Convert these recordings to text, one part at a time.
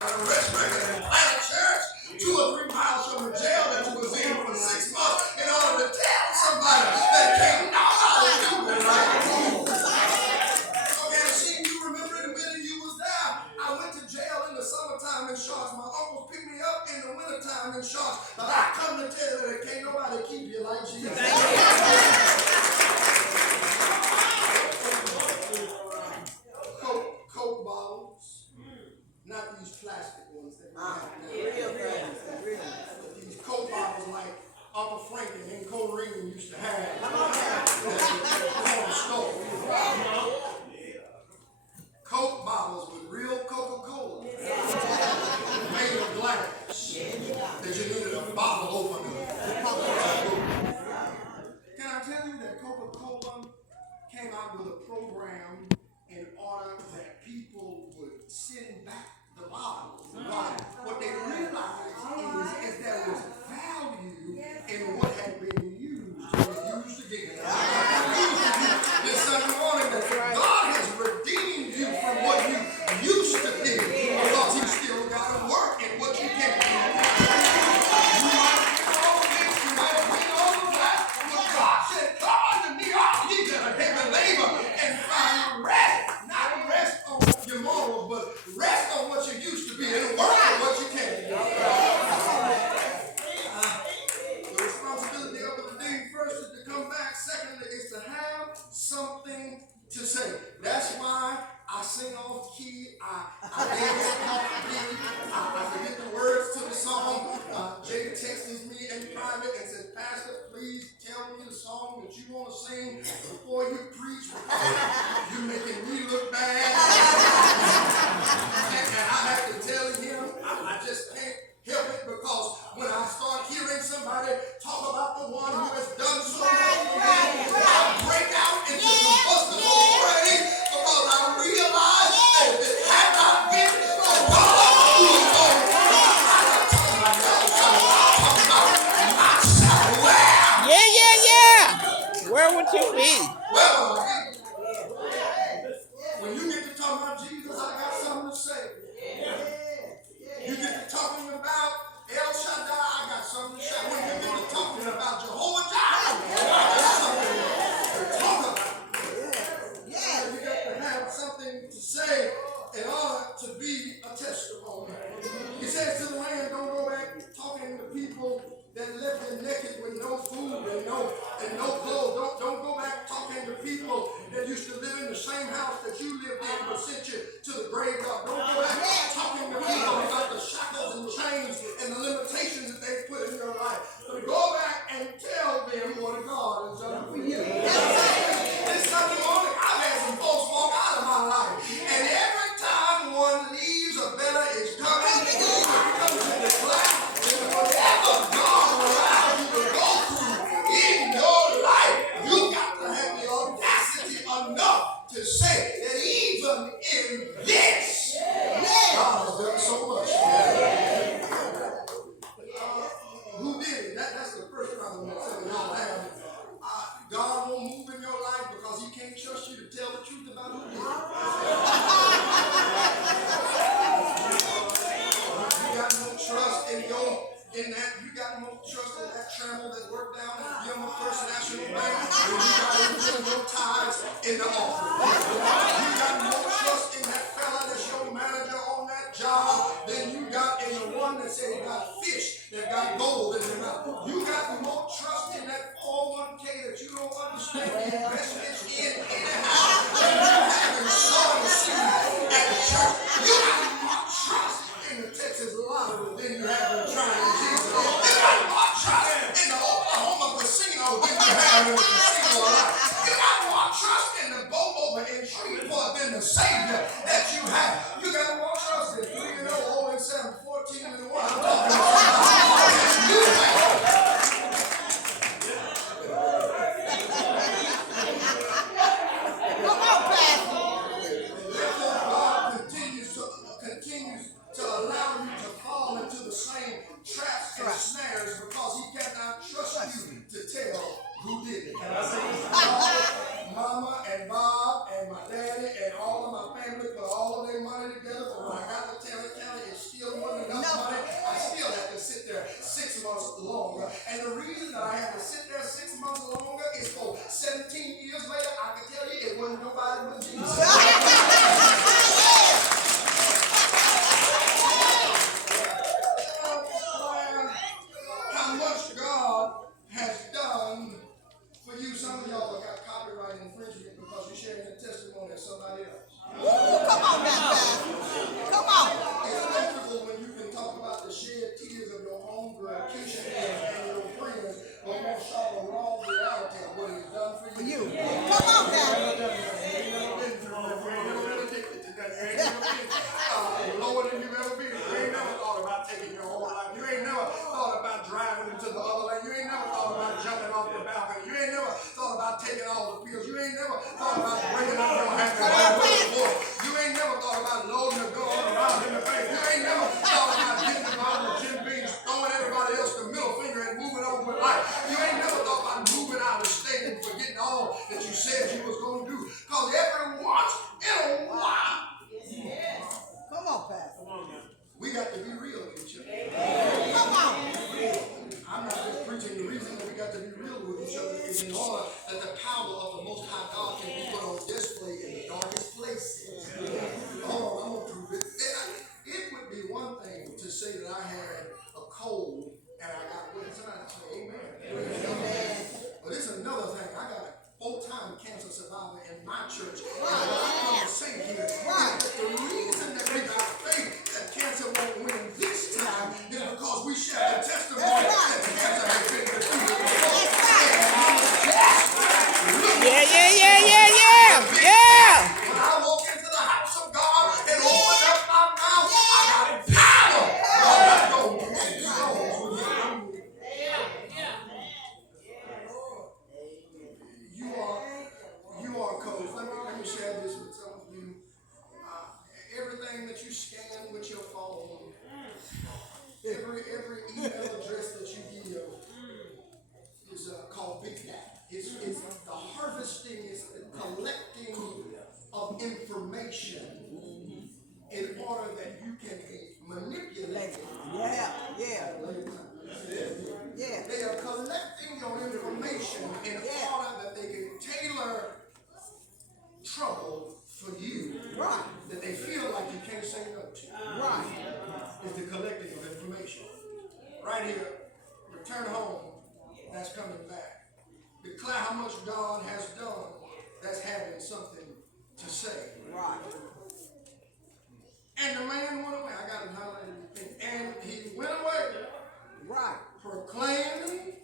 arrest record and plant a church 2 or 3 miles from the jail that you was in for 6 months in order to tell somebody that can't know how to do it right. Okay, see, you remember the minute you was there. I went to jail in the summertime in shorts. My uncles picked me up in the wintertime in shorts. But I come to tell you that can't nobody keep you like Jesus. Coke bottles. Not these plastic ones that we have now. These Coke bottles like Uncle Franklin and Corinne used to have. Coke bottles with real Coca-Cola made of glass that you needed a bottle opener. Can I tell you that Coca-Cola came out with a program in order that people would send back the bottle? Why? What they realized is there was value in what had been used and used again. This Sunday morning that God has redeemed you from what you used to be because He still got to work in what you can do. You might get all this, you might get all of that, but God said, come unto me, all ye that are heavy labor, and find rest. Not rest on your morals, but rest on what you used to be and work on what you can do. The responsibility of the redeemed first is to come back. Secondly, is to have something to say. That's why I sing off key. I dance off key. I forget the words to the song. Jay texts me in private and says, Pastor, please tell me the song that you want to sing before you preach because you're making me look bad. And I have to tell him, I just can't help it because when I start hearing somebody talk about the one who has done so much for me, I break out into combustible praise because I realize that if it had not been for God who is on the front, I'd have told myself myself. Where would you be? Where would I be? When you get to talking about Jesus, I got something to say. You get to talking about El Shaddai, I got something to say. When you get to talking about Jehovah Jireh, I got something to talk about. You got to have something to say in order to be a testimony. He says to the land, don't go back talking to people that left you naked with no food and no clothes. Don't go back talking to people that used to live in the same house that you lived in but sent you to the graveyard. Don't go back talking to people about the shackles and chains and the limitations that they put in your life. But go back and tell them what God has done for you. This Sunday morning, I've had some folks walk out of my life. And every time one leaves, a better is coming. It comes to declare that whatever God allows you to go through in your life, you got to have the audacity enough to say that even in this, God has done so much. Who did it? That's the first problem that we all have. God won't move in your life because He can't trust you to tell the truth about who did it. You got no trust in that. You got no trust in that trample that worked down at Gilmore First National Bank. And you got no tithes in the offering. You got no trust in that fella that's your manager on that job than you got in the one that said he got fish that got gold in their mouth. You got more trust in that 401k that you don't understand the investments in anyhow. And you haven't sown a seed at the church. You got more trust in the Texas lottery than you have in trying Jesus. You got more trust in the Oklahoma casino than you have in the casino life. You got more trust in the boat over in Shreveport than the Savior that you have. You got more trust in 3-0, 0-7, 14-1. I'm talking about you have. Continues to allow you to fall into the same traps and snares because He cannot trust you to tell who did it. Mama and Bob and my daddy and all of my family put all of their money together, but when I got to Taylor County, it's still that you can manipulate it. Yeah. They are collecting your information in order that they can tailor trouble for you. Right. That they feel like you can't say no to. Right. Is the collecting of information. Right here, return home, that's coming back. Declare how much God has done, that's having something to say. Right. And the man went away. I got it highlighted. And he went away. Right. Proclaiming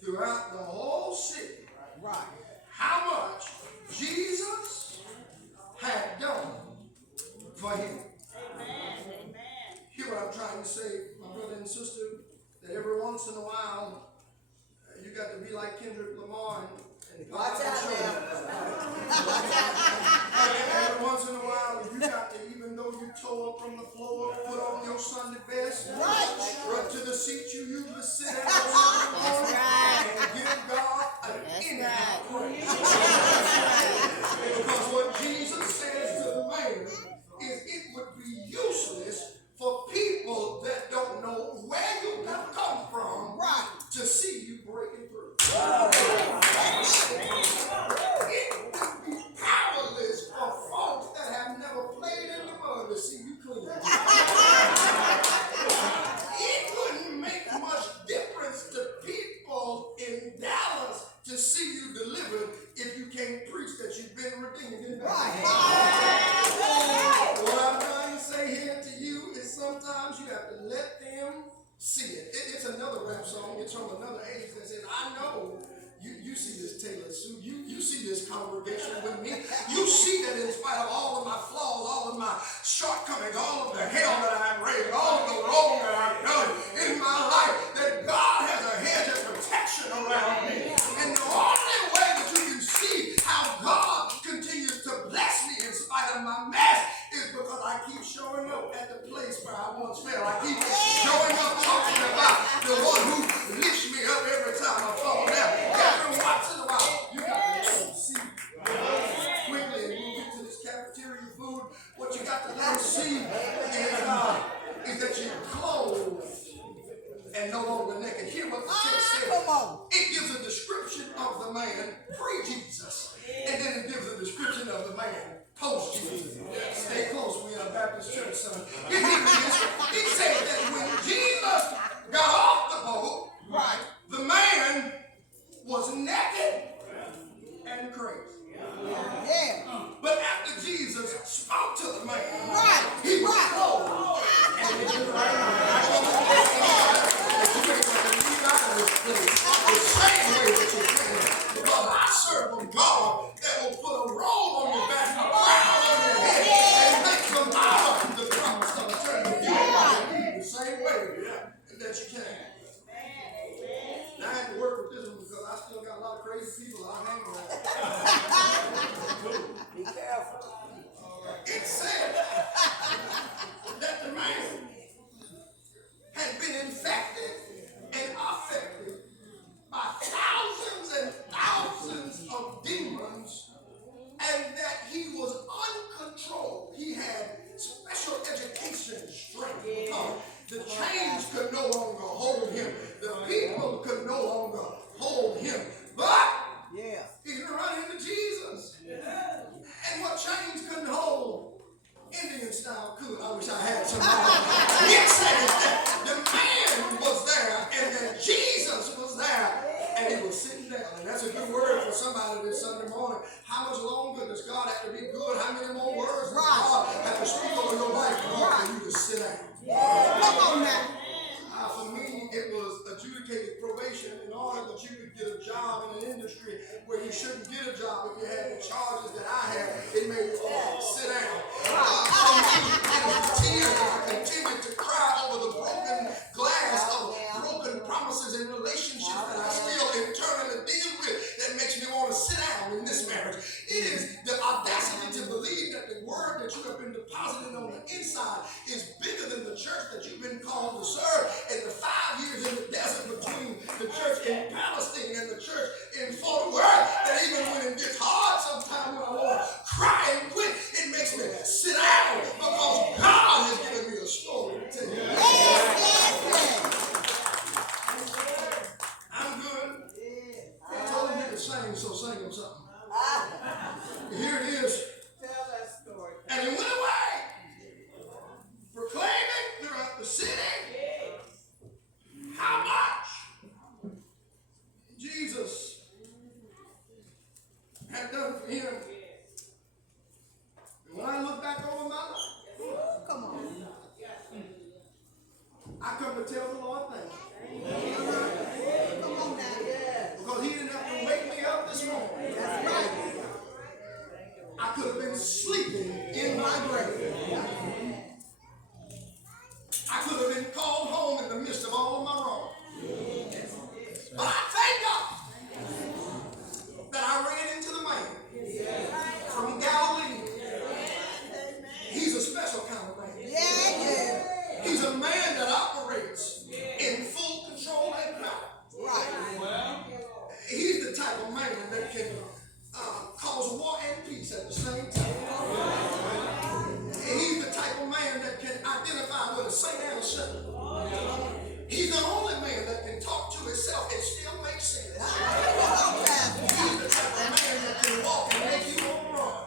throughout the whole city. Right. How much Jesus had done for him. Amen. Hear what I'm trying to say, my brother and sister, that every once in a while, you got to be like Kendrick Lamar and Watch out now. Every once in a while, you got to, even though you tore up from the floor, put on your Sunday best, run to the seat you usually sit at, and give God an in-out praise. Because what Jesus says to the man is it would be useless for people that don't know where you have come from to see you breaking through. It would be powerless for folks that have never played in the mud to see you clean. It wouldn't make much difference to people in Dallas to see you delivered if you can't preach that you've been redeemed in What I'm trying to say here to you is sometimes you have to let them see it. It's another rap song. It's from another age that says, I know you see this Taylor suit. You see this congregation with me. You see that in spite of all of my flaws, all of my shortcomings, all of the hell that I've raised, all of the wrong that I've done in my life, that God has a hedge of protection around me. And the only way that you can see how God continues to bless me in spite of my mess is because I keep showing up at the place where I once fell. I keep showing up talking about the one who lifts me up every time I fall down. Every once in a while, you got to let them see. Quickly, and we'll get to this cafeteria food. What you got to let them see is that you're clothed and no longer naked. Hear what the text says. It gives a description of the man pre-Jesus, and then it gives a description of the man post-Jesus. Stay close. We are a Baptist church, son. It says that when Jesus got off the boat, the man was naked and crazy. But after Jesus spoke to the man, he was clothed. And he was the same way that you can. Because I serve a God that will put a robe on your back, a crown on your head, and make some out of the promise of eternity. The same way that you can. Now I had to work with this one because I still got a lot of crazy people I hang around. Be careful. It said that the man had been infected and affected by thousands and thousands of demons, and that he was uncontrolled. He had special education strength because the chains could no longer hold him. The people could no longer hold him. But he could run into Jesus. And what chains couldn't hold, Indian style could. I wish I had somebody. It says that the man was there and that Jesus was there and he was sitting down. And that's a good word for somebody this Sunday morning. How much longer does God have to be good? How many more words does God have to speak over your life in order for you to sit down? Come on now. For me, it was adjudicated probation in order that you could get a job in an industry where you shouldn't get a job if you had the charges that I had. It made you sit down. Tears, I continued to cry over the broken glass of broken promises and relationships that I still internally deal with that makes me want to sit down in this marriage. It is the audacity to believe that the word that you have been deposited on the inside is bigger than the church that you've been called to serve. And the 5 years in the desert between the church in Palestine and the church in Fort Worth, that even when it gets hard sometimes when I want to cry and quit, it makes me sit down because God has given I come to tell the Lord thank you. Come on now. Because he didn't have to wake me up this morning. That's right. I could have been sleeping in my grave. I could have been called home in the midst of all of my wrong. But I thank God that I ran into the man from Galilee. He's a special kind of man. Yeah. He's a man that operates in full control and power. Right. He's the type of man that can cause war and peace at the same time. He's the type of man that can identify with a St. Anna shepherd. He's the only man that can talk to himself and still make sense. He's the type of man that can walk and make you go wrong.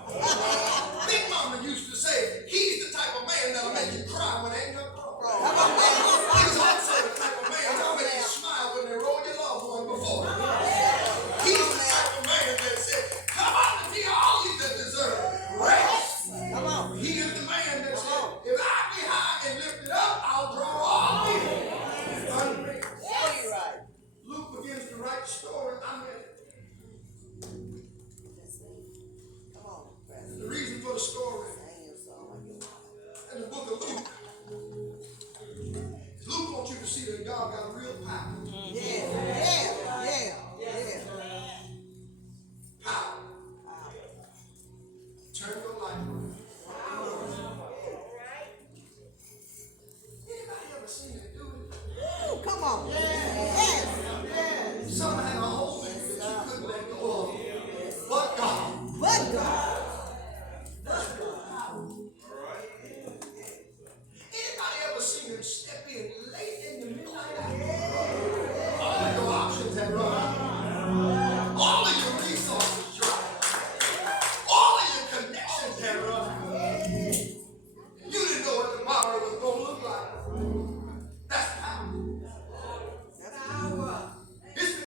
Big Mama used to say, he's the type of man that'll make you cry when ain't nothing wrong. He's also the type of man that'll make you smile when they roll your loved one before. He's the type of man that said, come on to me, all you that deserve rest. Come on. He is the man that said, if I be high and lifted up, I'll draw all men unto me. Right. Luke begins to write the story. Come on. The reason for the story in the book of Luke, Luke wants you to see that God got real power. Yeah. Power. Turn your life around. Anybody ever seen it do it? Ooh, come on. Yes. Something had a hold in you that you couldn't let go of. But God. But God. Anybody ever seen him step in late in the midnight hour? All of your options had run out. All of your resources dried. All of your connections had run out.